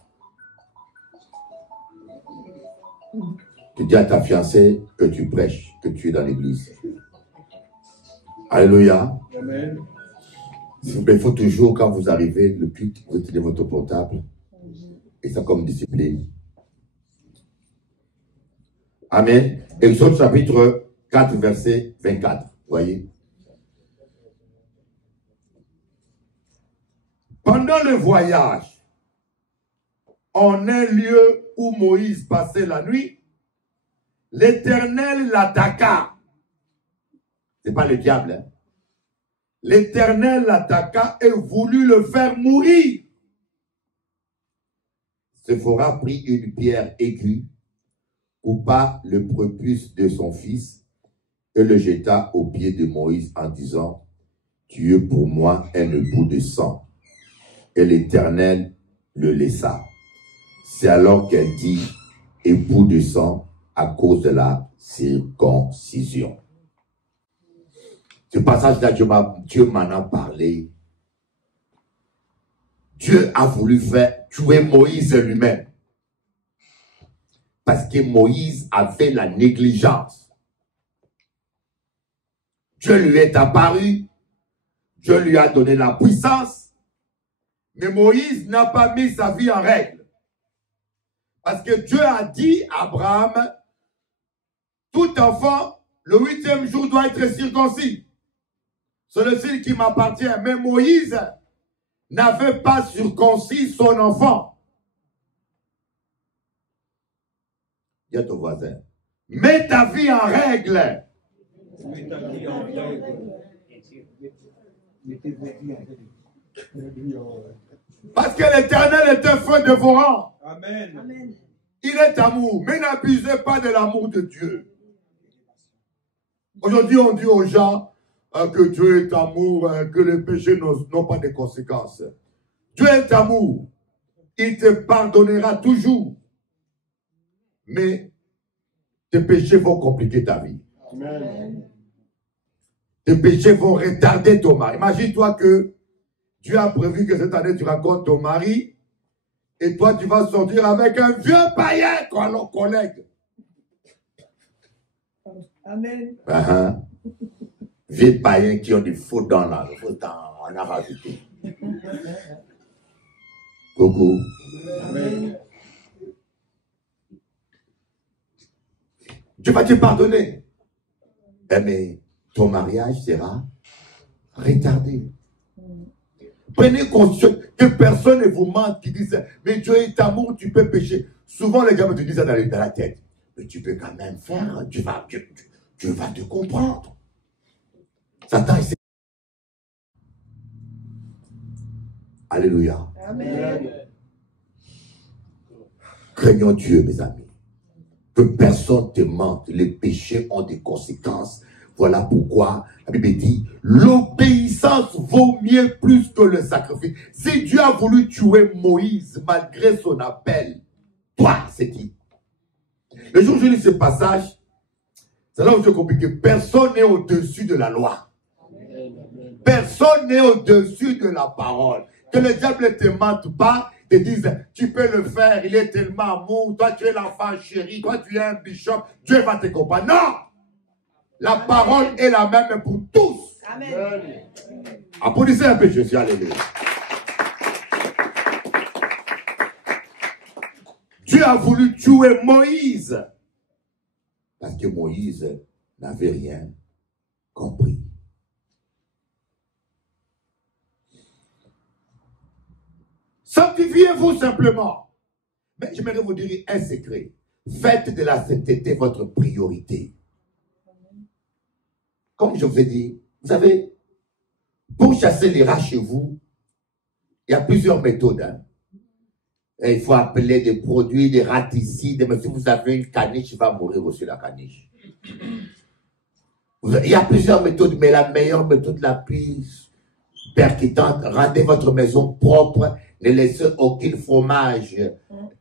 Tu dis à ta fiancée que tu prêches, que tu es dans l'église. Alléluia. Amen. Il faut toujours, quand vous arrivez, le culte, vous tenez votre portable. Et ça comme discipline. Amen. Exode chapitre 4, verset 24. Voyez. Pendant le voyage, en un lieu où Moïse passait la nuit, l'Éternel l'attaqua. Ce n'est pas le diable. Hein? L'Éternel l'attaqua et voulut le faire mourir. Séphora prit une pierre aiguë, coupa le prépuce de son fils et le jeta aux pieds de Moïse en disant, « Tu es pour moi un époux de sang. » Et l'Éternel le laissa. C'est alors qu'elle dit, « Époux de sang » à cause de la circoncision. Ce passage-là, Dieu m'en a parlé. Dieu a voulu faire tuer Moïse lui-même. Parce que Moïse avait la négligence. Dieu lui est apparu. Dieu lui a donné la puissance. Mais Moïse n'a pas mis sa vie en règle. Parce que Dieu a dit à Abraham, tout enfant, le 8e jour doit être circoncis. C'est le signe qui m'appartient. Mais Moïse n'avait pas circoncis son enfant. Dis à ton voisin, mets ta vie en règle. Parce que l'Éternel est un feu dévorant. Amen. Il est amour, mais n'abusez pas de l'amour de Dieu. Aujourd'hui, on dit aux gens que Dieu est amour, que les péchés n'ont pas de conséquences. Dieu est amour. Il te pardonnera toujours. Mais tes péchés vont compliquer ta vie. Amen. Tes péchés vont retarder ton mari. Imagine-toi que Dieu a prévu que cette année tu rencontres ton mari et toi tu vas sortir avec un vieux païen, ton collègue. Amen. Vieux païens qui ont des faux dents là. Le faux dents, on a rajouté. Coucou. Amen. Dieu va te pardonner. Mais ton mariage sera retardé. Prenez conscience que personne ne vous mente qui dit mais Dieu est amour, tu peux pécher. Souvent les gars me disent ça dans la tête. Mais tu peux quand même faire, tu vas te comprendre. Satan, alléluia. Amen. Craignons Dieu, mes amis. Que personne te mente. Les péchés ont des conséquences. Voilà pourquoi la Bible dit, l'obéissance vaut mieux plus que le sacrifice. Si Dieu a voulu tuer Moïse malgré son appel, toi, c'est qui? Le jour où je lis ce passage, c'est là où je comprends que personne n'est au-dessus de la loi. Personne n'est au-dessus de la parole. Que le diable ne te mente pas, te dise, tu peux le faire, il est tellement amour, toi tu es l'enfant chéri, toi tu es un bishop, Dieu va te comprendre. Non! La parole est la même pour tous. Amen. Applaudissez un peu Jésus, alléluia. Dieu a voulu tuer Moïse parce que Moïse n'avait rien compris. Sanctifiez-vous simplement. Mais j'aimerais vous dire un secret. Faites de la sainteté votre priorité. Comme je vous ai dit, vous savez, pour chasser les rats chez vous, il y a plusieurs méthodes. Hein. Et il faut appeler des produits, des raticides. Mais si vous avez une caniche, il va mourir aussi la caniche. Il y a plusieurs méthodes, mais la meilleure méthode, la plus percutante, rendez votre maison propre, ne laissez aucun fromage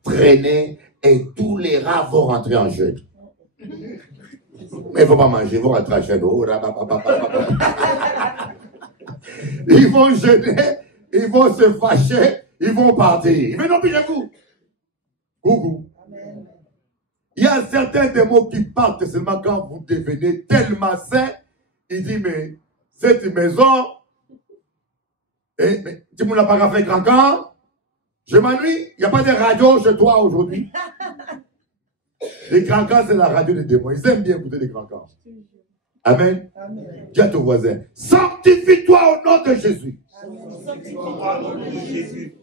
traîner et tous les rats vont rentrer en jeûne. Mais ils ne vont pas manger, ils vont rentrer en jeûne. Ils vont jeûner, ils vont se fâcher, ils vont partir. Mais non, pigez-vous. Coucou. Il y a certains démons qui partent seulement quand vous devenez tellement saint. Il dit, mais cette maison, mais, tu ne l'as pas fait grand camp? Je m'ennuie. Il n'y a pas de radio chez toi aujourd'hui. Les grands camps, c'est la radio des démons. Ils aiment bien écouter les grands camps. Amen. Amen. Dis à ton voisin, sanctifie-toi au nom de Jésus. Sanctifie-toi au nom de Jésus.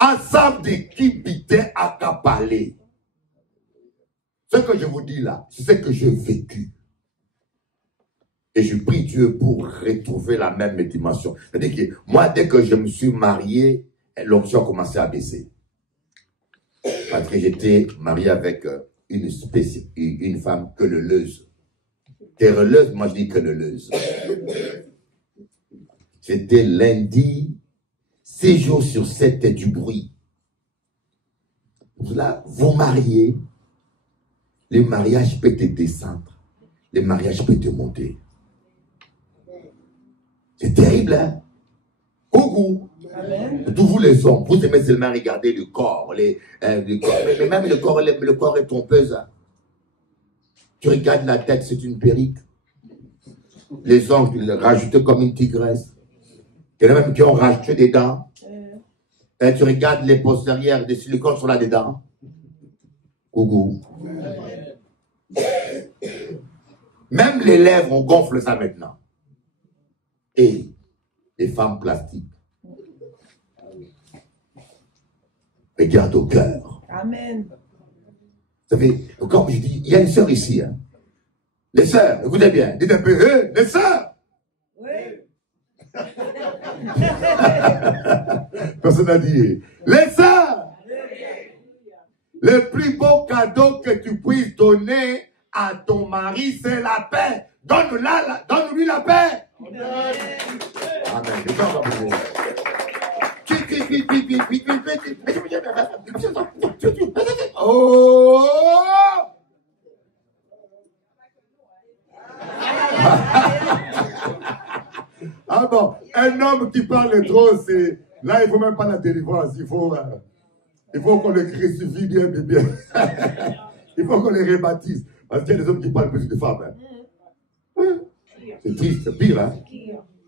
Ensemble de qui bitait à Kapalé. Ce que je vous dis là, c'est ce que j'ai vécu. Et je prie Dieu pour retrouver la même dimension. C'est-à-dire que moi, dès que je me suis marié, l'onction a commencé à baisser. Parce que j'étais marié avec une femme querelleuse. Querelleuse, moi je dis querelleuse. C'était lundi, 6 jours sur 7 du bruit. Là, vous mariez, le mariage peut te descendre, le mariage peut te monter. C'est terrible, hein? Coucou! Tous vous les hommes, vous aimez seulement regarder le corps, le corps, mais même le corps est trompeuse. Hein? Tu regardes la tête, c'est une perruque. Les ongles rajoutés comme une tigresse. Il y en a même qui ont rajouté des dents. Et tu regardes les postérieurs des silicones sont là dedans. Coucou. Même les lèvres, on gonfle ça maintenant. Et les femmes plastiques. Regarde au cœur. Amen. Vous savez, comme je dis, il y a une sœur ici. Hein. Les sœurs, écoutez bien, dites un peu, les sœurs. Oui. Personne n'a dit, les sœurs. Le plus beau cadeau que tu puisses donner à ton mari, c'est la paix. Donne-lui la paix. Amen. Oh! Ah bon, un homme qui parle trop, c'est... Là, il ne faut même pas la délivrance. Il faut qu'on le crucifie bien, bien. Il faut qu'on les rebaptise. Parce qu'il y a des hommes qui parlent plus de femmes. Hein. C'est triste, c'est pire, hein?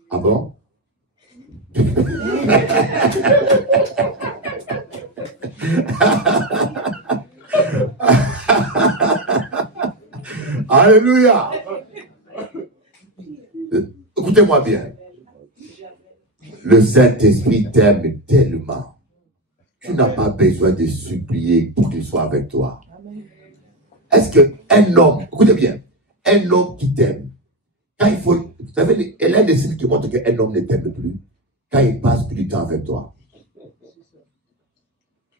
Ah bon? Alléluia. Écoutez-moi bien. Le Saint-Esprit t'aime tellement. Tu n'as pas besoin de supplier pour qu'il soit avec toi. Est-ce qu'un homme, écoutez bien, un homme qui t'aime, quand il faut, vous savez, l'un des signes qui montre qu'un homme ne t'aime plus, quand il passe plus de temps avec toi.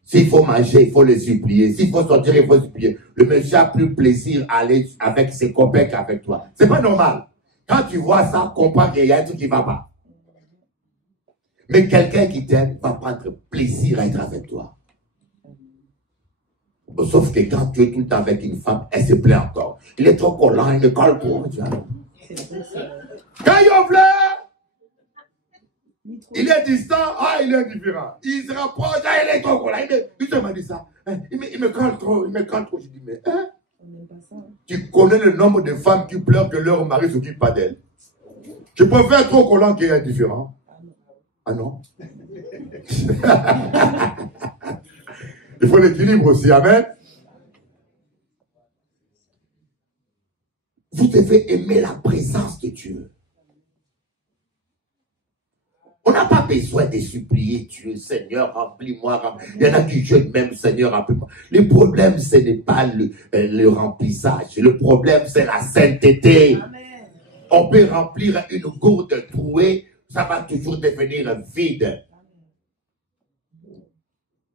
S'il faut manger, il faut le supplier. S'il faut sortir, il faut supplier. Le monsieur a plus plaisir à aller avec ses copains qu'avec toi. C'est pas normal. Quand tu vois ça, comprends qu'il y a un truc qui ne va pas. Mais quelqu'un qui t'aime va prendre plaisir à être avec toi. Sauf que quand tu es tout le temps avec une femme, elle se plaît encore. Il est trop collant, il me colle trop. Quand il offre, il est distant, ah, il est indifférent. Il se rapproche, ah, il est trop collant. Il m'a dit ça. Il me colle trop, il me colle trop. Je dis, mais hein? Tu connais le nombre de femmes qui pleurent que leur mari ne s'occupe pas d'elles. Je préfère trop collant qu'il est indifférent. Ah non? Il faut l'équilibre aussi, amen. Vous devez aimer la présence de Dieu. On n'a pas besoin de supplier Dieu, Seigneur, remplis-moi. Il y en a qui jeûnent même, Seigneur, remplis-moi. Le problème, ce n'est pas le remplissage. Le problème, c'est la sainteté. Amen. On peut remplir une gourde trouée, ça va toujours devenir vide.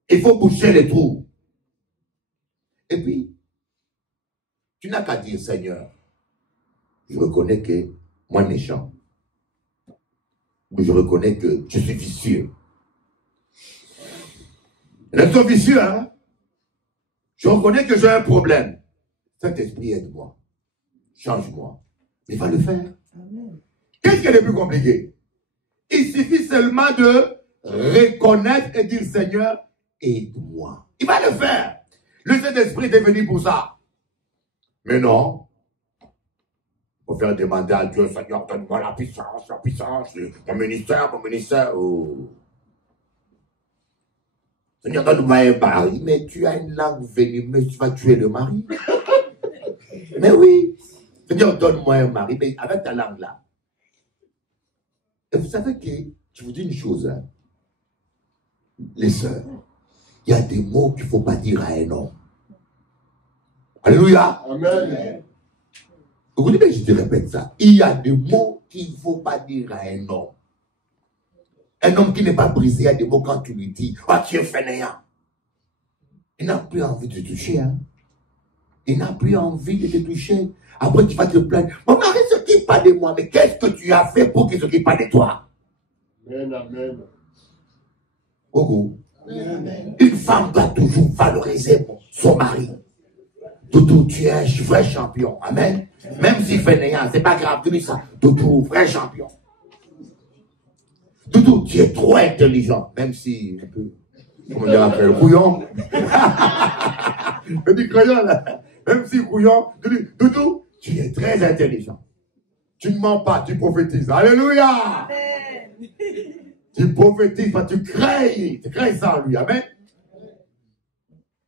Il faut boucher les trous. Et puis, tu n'as qu'à dire, Seigneur, je reconnais que moi, méchant, je reconnais que je suis vicieux. Les gens vicieux, hein? Je reconnais que j'ai un problème. Saint-Esprit, aide-moi. Change-moi. Il va le faire. Qu'est-ce qui est le plus compliqué? Il suffit seulement de reconnaître et dire, Seigneur, aide-moi. Il va le faire. Le Saint-Esprit est venu pour ça. Mais non. Il faut faire demander à Dieu, Seigneur, donne-moi la puissance, mon ministère. Oh. Seigneur, donne-moi un mari. Mais tu as une langue venimeuse, tu vas tuer le mari. Mais oui. Seigneur, donne-moi un mari, mais avec ta langue là. Et vous savez que, je vous dis une chose, hein, les sœurs, il y a des mots qu'il ne faut pas dire à un homme. Alléluia. Amen. Écoutez bien, je te répète ça. Il y a des mots qu'il ne faut pas dire à un homme. Un homme qui n'est pas brisé, il y a des mots quand tu lui dis, oh, tu es fainéant. Il n'a plus envie de te toucher. Hein? Il n'a plus envie de te toucher. Après, tu vas te plaindre. Mon mari ne s'occupe pas de moi, mais qu'est-ce que tu as fait pour qu'il ne s'occupe pas de toi? Amen, amen. Une femme doit toujours valoriser son mari. Doudou, tu es un vrai champion. Amen. Même s'il fait néant, c'est pas grave. Tu dis ça. Doudou, vrai champion. Doudou, tu es trop intelligent. Même si un peu, comment dire après, le couillon. Mais du couillon, là. Même si couillon, Doudou, tu es très intelligent. Tu ne mens pas, tu prophétises. Alléluia. Amen. Tu prophétises, tu crées ça en lui. Amen.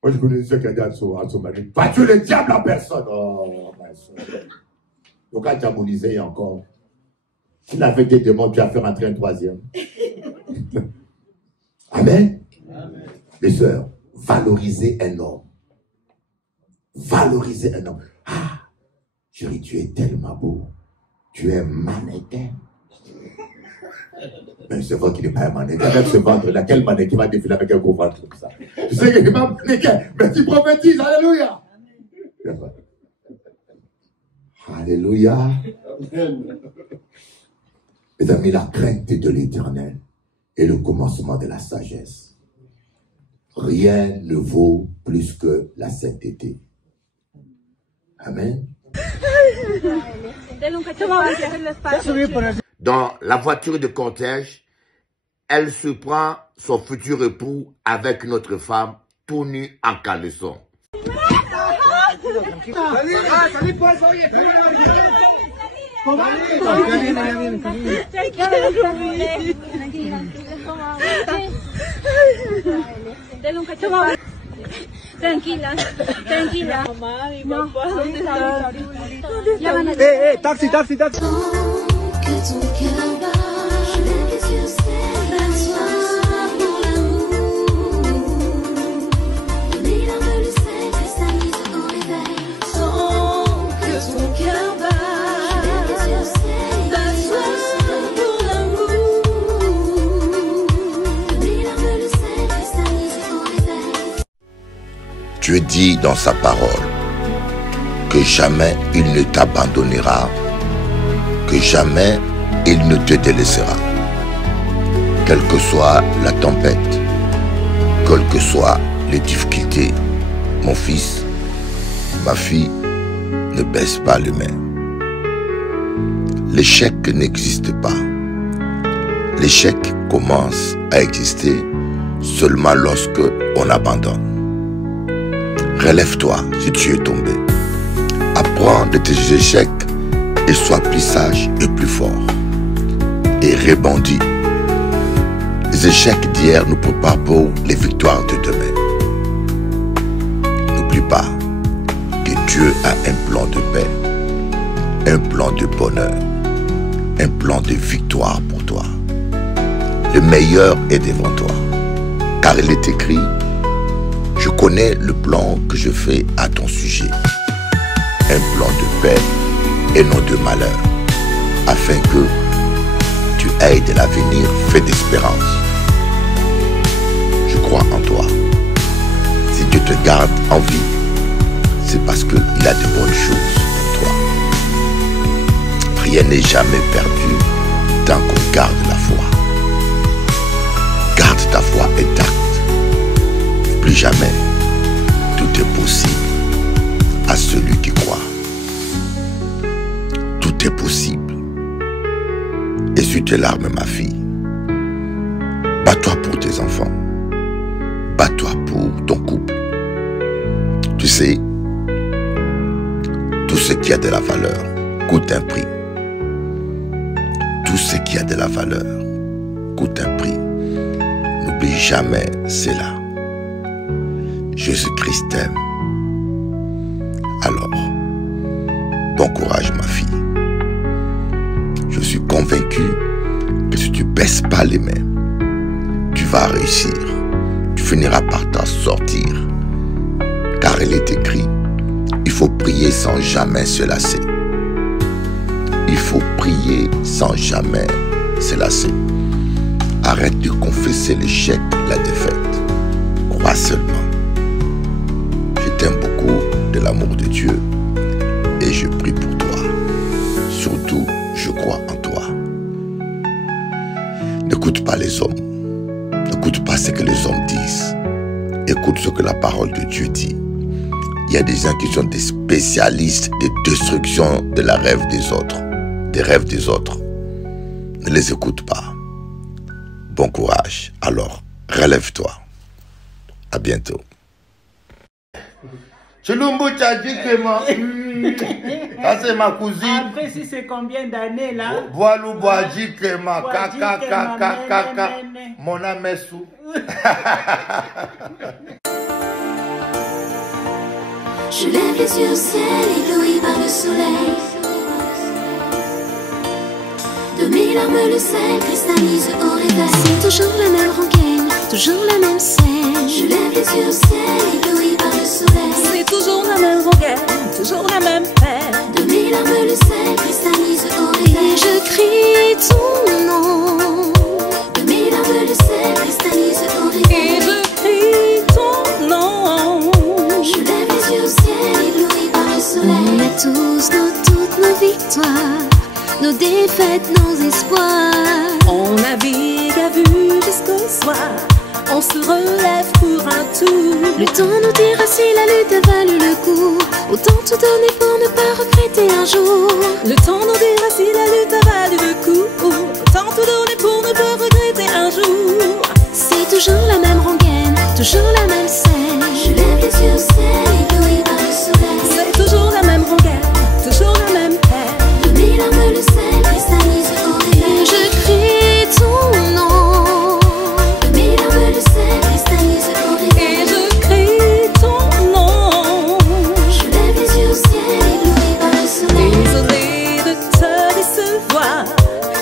Moi, je connais ceux qui a dit à son mari, va tuer le diable en personne. Oh, ma soeur. Donc, à diaboliser encore. S'il avait des démons, tu as fait rentrer un troisième. Amen. Amen. Les sœurs, valorisez un homme. Valorisez un homme. Ah, chérie, tu es tellement beau. Tu es mannequin. Mais c'est vrai qu'il n'est pas un mannequin. Avec ce ventre-là, quel mannequin va défiler avec un gros ventre comme ça? Tu sais qu'il n'est pas un mannequin, mais tu prophétises. Alléluia. Alléluia. Mes amis, la crainte de l'Éternel est le commencement de la sagesse. Rien ne vaut plus que la sainteté. Amen. Dans la voiture de cortège, elle se prend son futur époux avec notre femme tout nu en caleçon. Tranquila, tranquila. Mamá, mi papá, ¿dónde está? Taxi, taxi, taxi. Que ton cœur bat, que tu sais, soir pour l'amour. Les larmes le sel, sa mise au réveil. Sans que ton cœur bat, Que tu sais, soir pour l'amour. les larmes le sel, sa mise au réveil. Dieu dit dans sa parole que jamais il ne t'abandonnera, que jamais il ne te délaissera. Quelle que soit la tempête, quelles que soient les difficultés, mon fils, ma fille, ne baisse pas les mains. L'échec n'existe pas. L'échec commence à exister seulement lorsque on abandonne. Relève-toi si tu es tombé. Apprends de tes échecs et sois plus sage et plus fort. Et rebondis. Les échecs d'hier nous préparent pour les victoires de demain. N'oublie pas que Dieu a un plan de paix, un plan de bonheur, un plan de victoire pour toi. Le meilleur est devant toi. Car il est écrit, je connais le plan que je fais à ton sujet. Un plan de paix et non de malheur, afin que tu aies de l'avenir fait d'espérance. Je crois en toi. Si Dieu te garde en vie, c'est parce qu'il a de bonnes choses pour toi. Rien n'est jamais perdu tant qu'on garde la foi. Garde ta foi intacte. Plus jamais, tout est possible à celui qui croit. Tout est possible. Essuie tes larmes, ma fille. Bats-toi pour tes enfants. Bats-toi pour ton couple. Tu sais, tout ce qui a de la valeur coûte un prix. Tout ce qui a de la valeur coûte un prix. N'oublie jamais cela. Jésus-Christ t'aime. Alors, bon courage, ma fille. Je suis convaincu que si tu baisses pas les mains, tu vas réussir. Tu finiras par t'en sortir. Car il est écrit, il faut prier sans jamais se lasser. il faut prier sans jamais se lasser. Arrête de confesser l'échec, la défaite. Crois seulement. Je t'aime beaucoup de l'amour de Dieu et je prie pour toi. Surtout, je crois en toi. N'écoute pas les hommes. N'écoute pas ce que les hommes disent. Écoute ce que la parole de Dieu dit. Il y a des gens qui sont des spécialistes de destruction de la rêve des autres, des rêves des autres. Ne les écoute pas. Bon courage. Alors, relève-toi. À bientôt. Chulumbu Tchadji Clément. Ça c'est ma cousine. Après, si c'est combien d'années là? Boalou Boadji Clément. Kaka. Mon amessou. Je lève les yeux au ciel, ébloui par le soleil. De mes larmes le sel cristallise au réveil. C'est toujours la même rengaine, toujours la même scène. Je lève les yeux au ciel, ébloui par le soleil. C'est toujours la même rengaine, toujours la même peine. De mes larmes le sel cristallise au réveil. Et je crie ton nom. De mes larmes le sel cristallise au réveil. Et je crie ton nom. Je lève les yeux au ciel, ébloui par le soleil. On a tous toutes nos victoires, nos défaites, nos espoirs. On navigue à vue jusqu'au soir. On se relève pour un tour. Le temps nous dira si la lutte a valu le coup. Autant tout donner pour ne pas regretter un jour. Le temps nous dira si la lutte a valu le coup. Autant tout donner pour ne pas regretter un jour. C'est toujours la même rengaine, toujours la même scène. Je lève les yeux au ciel, ébloui par le soleil. C'est toujours la même rengaine, toujours la même peine. De mes larmes le sel cristallise au réveil. Et je crie ton nom. De mes larmes le sel cristallise au réveil. Et je crie ton nom. Je lève les yeux au ciel, ébloui par le soleil. Désolée de te décevoir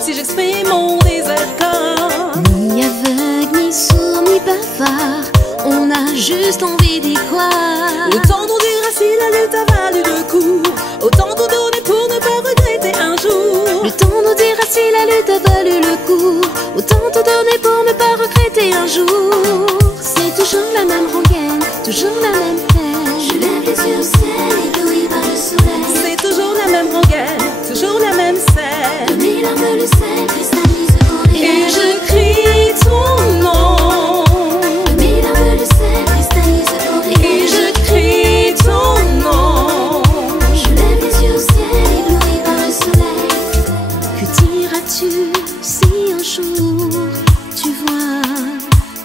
si j'exprime mon désaccord. Ni aveugle, ni sourd, ni bavard, on a juste envie d'y croire. Le temps nous dira si la lutte a valu le coup. Autant tout donner pour ne pas regretter un jour. Le temps nous dira si la lutte a valu le coup. Autant tout donner pour ne pas regretter un jour. C'est toujours la même rengaine, toujours la même peine. Je lève les yeux au ciel, ébloui par le soleil. C'est toujours la même rengaine, toujours la même scène. De mes larmes le sel cristallise au réveil. Et je crie ton nom. De mes larmes le sel cristallise au réveil. Et je crie ton nom. Je lève les yeux au ciel, ébloui par le soleil. Que diras-tu si un jour tu vois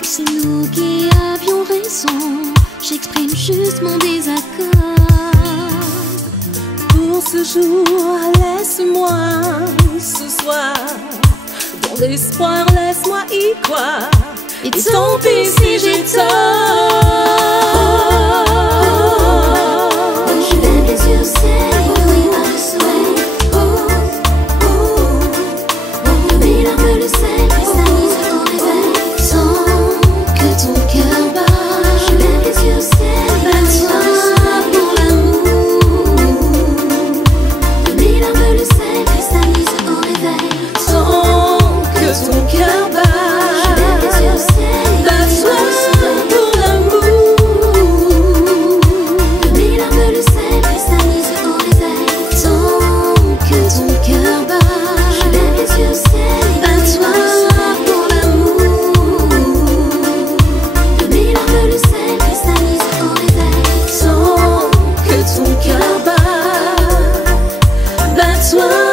que c'est nous qui avions raison? J'exprime juste mon désaccord. Pour ce jour, laisse-moi ce soir. Dans l'espoir, laisse-moi y croire. Et Tant pis si j'ai tort. Je lève les yeux au ciel, ébloui par le soleil. De mes larmes le sel cristallise au réveil. Sans que ton cœur bat. Je lève les yeux au ciel, ébloui par le soleil. Pour l'amour, De mes larmes le sel cristallise au réveil. tant que ton cœur bat. Je lève les yeux au ciel, ébloui par le soleil. Pour l'amour, De mes larmes le sel cristallise au réveil. tant que ton cœur bat. Je lève les yeux au ciel, ébloui par le soleil. Pour l'amour, De mes larmes le sel cristallise au réveil. tant que ton cœur bat. Bats-toi